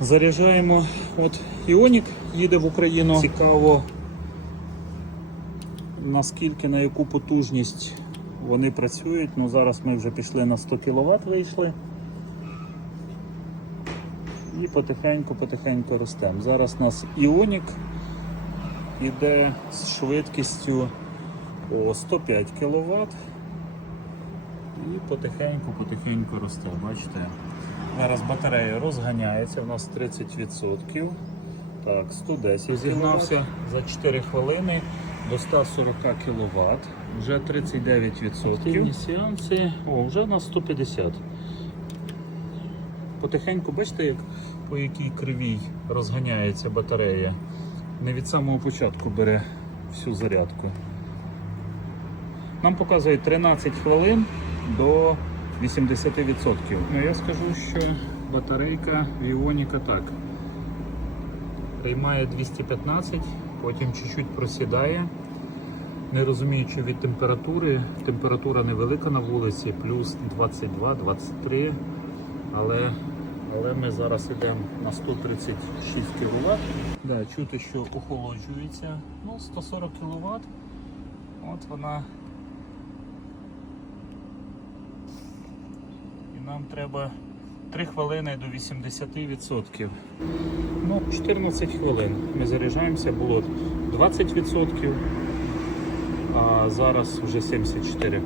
Заряджаємо. От Іонік їде в Україну. Цікаво, наскільки на яку потужність вони працюють. Ну, зараз ми вже пішли на 100 кВт вийшли. І потихеньку-потихеньку ростемо. Зараз у нас Іонік іде з швидкістю о 105 кВт. І потихеньку-потихеньку росте, бачите? Зараз батарея розганяється, у нас 30%. Так, 110 зігнався за 4 хвилини до 140 кВт. Вже 39%. Активні сеанси, о, вже на 150. Потихеньку, бачите, як по якій кривій розганяється батарея. Не від самого початку бере всю зарядку. Нам показує 13 хвилин до 80%. Ну, я скажу, що батарейка Віоніка так. Приймає 215, потім чуть-чуть просідає. Не розуміючи від температури, температура невелика на вулиці, плюс 22-23. Але, але ми зараз йдемо на 136 кВт. Да, чути, що охолоджується. Ну, 140 кВт. От вона нам треба 3 хвилини до 80%. Ну, 14 хвилин. Ми заряджаємося, було 20%, а зараз вже 74%.